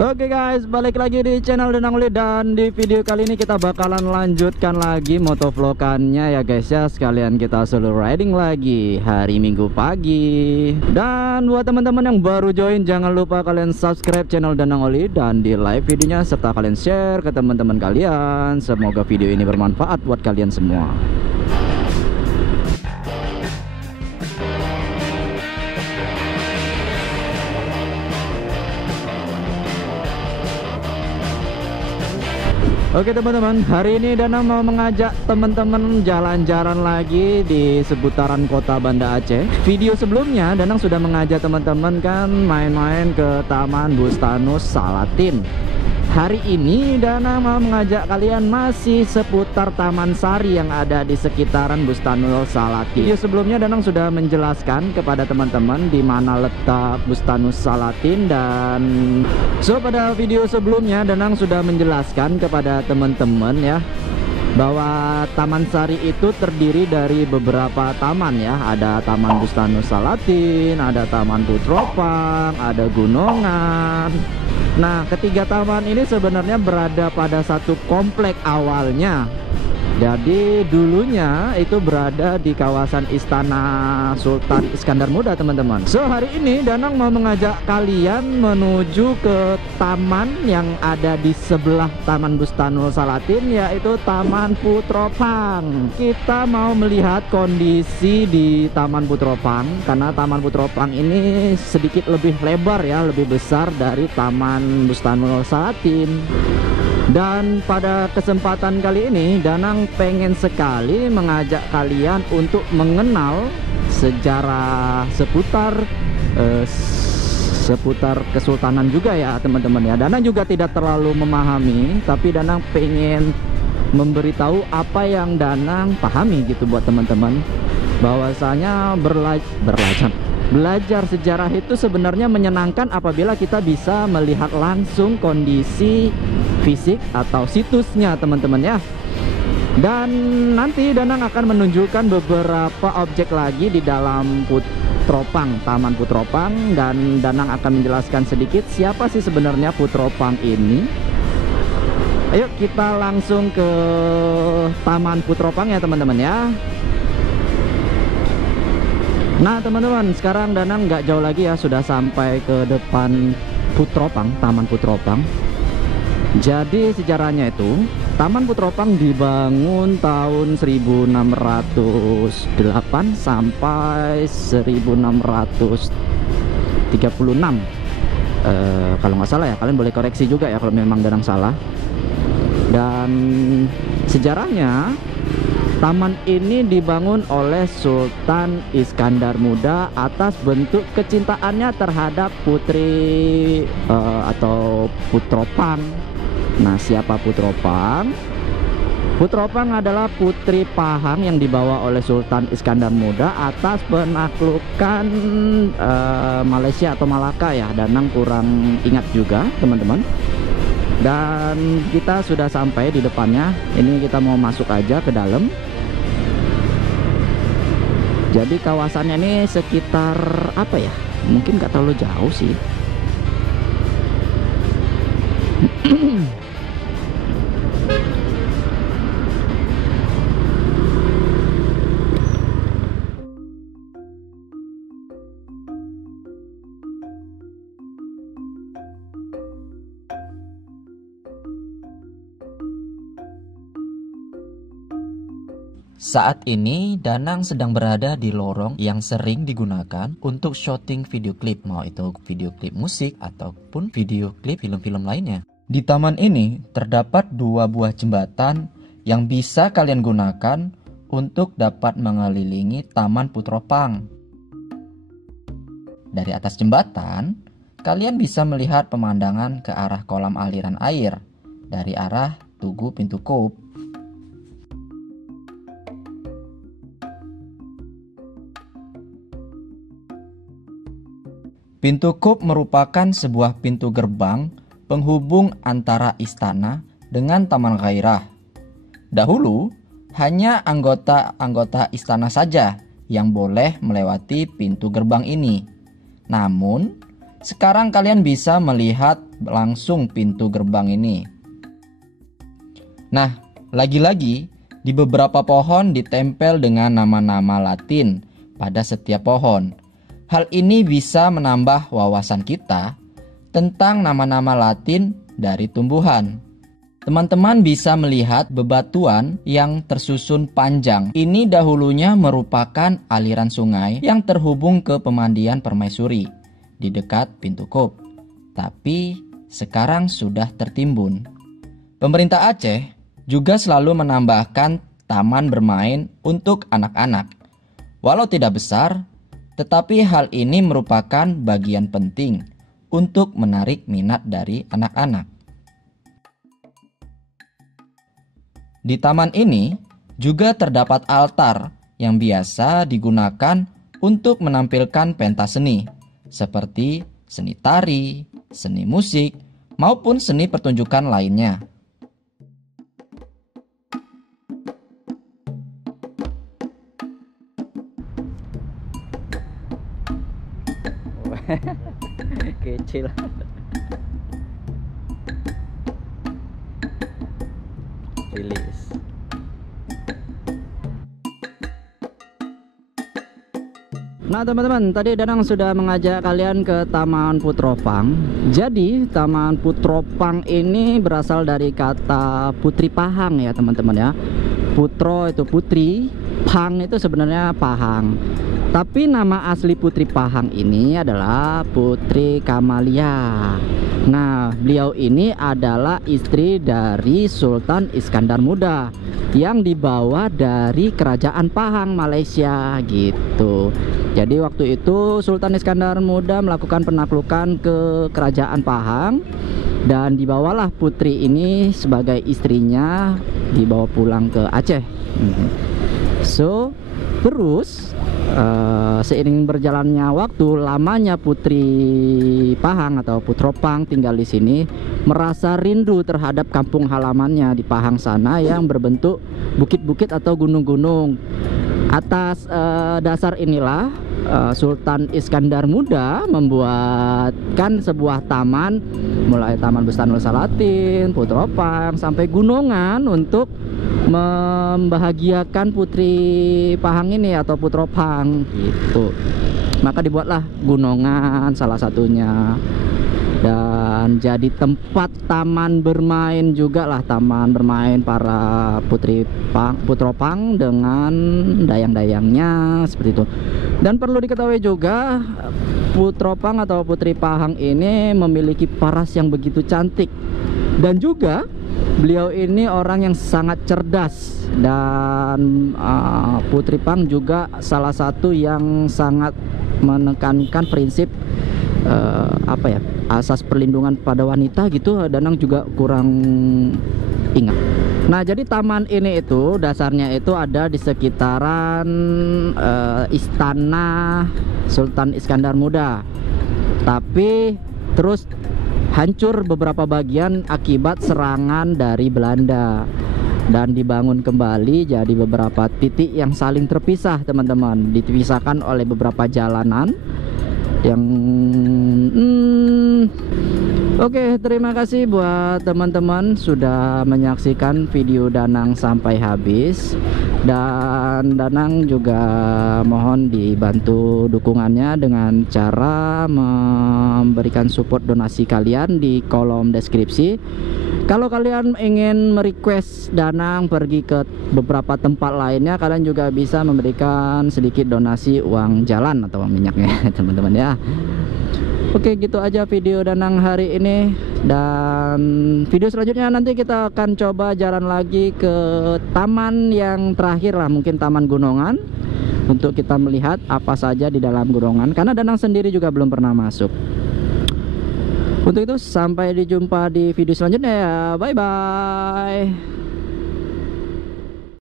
Oke guys, balik lagi di channel Danang Uli, dan di video kali ini kita bakalan lanjutkan lagi motovlogannya ya guys ya. Sekalian kita solo riding lagi hari Minggu pagi. Dan buat teman-teman yang baru join, jangan lupa kalian subscribe channel Danang Uli dan di like videonya, serta kalian share ke teman-teman kalian. Semoga video ini bermanfaat buat kalian semua. Oke teman-teman, hari ini Danang mau mengajak teman-teman jalan-jalan lagi di seputaran kota Banda Aceh. Video sebelumnya Danang sudah mengajak teman-teman kan main-main ke Taman Bustanus Salatin. Hari ini Danang mau mengajak kalian masih seputar Taman Sari yang ada di sekitaran Bustanus Salatin. Video sebelumnya Danang sudah menjelaskan kepada teman-teman di mana letak Bustanus Salatin, dan pada video sebelumnya Danang sudah menjelaskan kepada teman-teman ya bahwa Taman Sari itu terdiri dari beberapa taman ya. Ada Taman Bustanus Salatin, ada Taman Putropang, ada Gunungan. Nah, ketiga taman ini sebenarnya berada pada satu komplek awalnya. Jadi dulunya itu berada di kawasan Istana Sultan Iskandar Muda teman-teman. So hari ini Danang mau mengajak kalian menuju ke taman yang ada di sebelah Taman Bustanus Salatin, yaitu Taman Putropang. Kita mau melihat kondisi di Taman Putropang, karena Taman Putropang ini sedikit lebih lebar ya, lebih besar dari Taman Bustanus Salatin. Dan pada kesempatan kali ini Danang pengen sekali mengajak kalian untuk mengenal sejarah seputar Kesultanan juga ya teman-teman ya. Danang juga tidak terlalu memahami, tapi Danang pengen memberitahu apa yang Danang pahami gitu buat teman-teman, bahwasanya belajar sejarah itu sebenarnya menyenangkan apabila kita bisa melihat langsung kondisi fisik atau situsnya teman-teman ya. Dan nanti Danang akan menunjukkan beberapa objek lagi di dalam Putropang, Taman Putropang, dan Danang akan menjelaskan sedikit siapa sih sebenarnya Putropang ini. Ayo kita langsung ke Taman Putropang ya teman-teman ya. Nah teman-teman, sekarang Danang nggak jauh lagi ya, sudah sampai ke depan Putropang, Taman Putropang. Jadi sejarahnya itu Taman Putropang dibangun tahun 1608 sampai 1636. Kalau nggak salah ya, kalian boleh koreksi juga ya kalau memang Danang salah. Dan sejarahnya taman ini dibangun oleh Sultan Iskandar Muda atas bentuk kecintaannya terhadap putri atau Putropang. Nah, siapa Putropang? Putropang adalah putri Pahang yang dibawa oleh Sultan Iskandar Muda atas penaklukan Malaysia atau Malaka ya. Danang kurang ingat juga teman-teman. Dan kita sudah sampai di depannya. Ini kita mau masuk aja ke dalam. Jadi kawasannya ini sekitar apa ya? Mungkin nggak terlalu jauh sih. Saat ini Danang sedang berada di lorong yang sering digunakan untuk syuting video klip, mau itu video klip musik ataupun video klip film-film lainnya. Di taman ini terdapat dua buah jembatan yang bisa kalian gunakan untuk dapat mengelilingi Taman Putropang. Dari atas jembatan, kalian bisa melihat pemandangan ke arah kolam aliran air dari arah Tugu Pintu Kop. Pintu Kop merupakan sebuah pintu gerbang penghubung antara istana dengan Taman Gairah. Dahulu, hanya anggota-anggota istana saja yang boleh melewati pintu gerbang ini. Namun, sekarang kalian bisa melihat langsung pintu gerbang ini. Nah, lagi-lagi di beberapa pohon ditempel dengan nama-nama Latin pada setiap pohon. Hal ini bisa menambah wawasan kita tentang nama-nama Latin dari tumbuhan. Teman-teman bisa melihat bebatuan yang tersusun panjang. Ini dahulunya merupakan aliran sungai yang terhubung ke pemandian permaisuri di dekat pintu Kop. Tapi sekarang sudah tertimbun. Pemerintah Aceh juga selalu menambahkan taman bermain untuk anak-anak. Walau tidak besar, tetapi hal ini merupakan bagian penting untuk menarik minat dari anak-anak. Di taman ini juga terdapat altar yang biasa digunakan untuk menampilkan pentas seni, seperti seni tari, seni musik, maupun seni pertunjukan lainnya. Kecil. Rilis. Nah teman-teman, tadi Danang sudah mengajak kalian ke Taman Putropang. Jadi Taman Putropang ini berasal dari kata Putri Pahang ya teman-teman ya. Putro itu putri, Pang itu sebenarnya Pahang. Tapi nama asli Putri Pahang ini adalah Putri Kamalia. Nah, beliau ini adalah istri dari Sultan Iskandar Muda yang dibawa dari Kerajaan Pahang, Malaysia gitu. Jadi waktu itu Sultan Iskandar Muda melakukan penaklukan ke Kerajaan Pahang dan dibawalah putri ini sebagai istrinya, dibawa pulang ke Aceh. So, terus seiring berjalannya waktu, lamanya Putri Pahang atau Putropang tinggal di sini, merasa rindu terhadap kampung halamannya di Pahang sana yang berbentuk bukit-bukit atau gunung-gunung. Atas dasar inilah Sultan Iskandar Muda membuatkan sebuah taman, mulai Taman Bustanul Salatin, Putropang, sampai Gunungan untuk membahagiakan Putri Pahang ini atau Putropang gitu. Maka dibuatlah Gunungan salah satunya, dan jadi tempat taman bermain juga lah, taman bermain para Putropang dengan dayang-dayangnya seperti itu. Dan perlu diketahui juga Putropang atau Putri Pahang ini memiliki paras yang begitu cantik, dan juga beliau ini orang yang sangat cerdas, dan Putri Pahang juga salah satu yang sangat menekankan prinsip asas perlindungan pada wanita gitu. Danang juga kurang ingat. Nah, jadi taman ini itu dasarnya itu ada di sekitaran istana Sultan Iskandar Muda, tapi terus hancur beberapa bagian akibat serangan dari Belanda dan dibangun kembali jadi beberapa titik yang saling terpisah teman-teman, dipisahkan oleh beberapa jalanan yang Oke, terima kasih buat teman-teman sudah menyaksikan video Danang sampai habis. Dan Danang juga mohon dibantu dukungannya dengan cara memberikan support donasi kalian di kolom deskripsi. Kalau kalian ingin merequest Danang pergi ke beberapa tempat lainnya, kalian juga bisa memberikan sedikit donasi uang jalan atau uang minyaknya teman-teman ya. Oke, gitu aja video Danang hari ini. Dan video selanjutnya nanti kita akan coba jalan lagi ke taman yang terakhir lah, mungkin Taman Gunungan, untuk kita melihat apa saja di dalam gunungan, karena Danang sendiri juga belum pernah masuk. Untuk itu sampai dijumpa di video selanjutnya ya. Bye bye.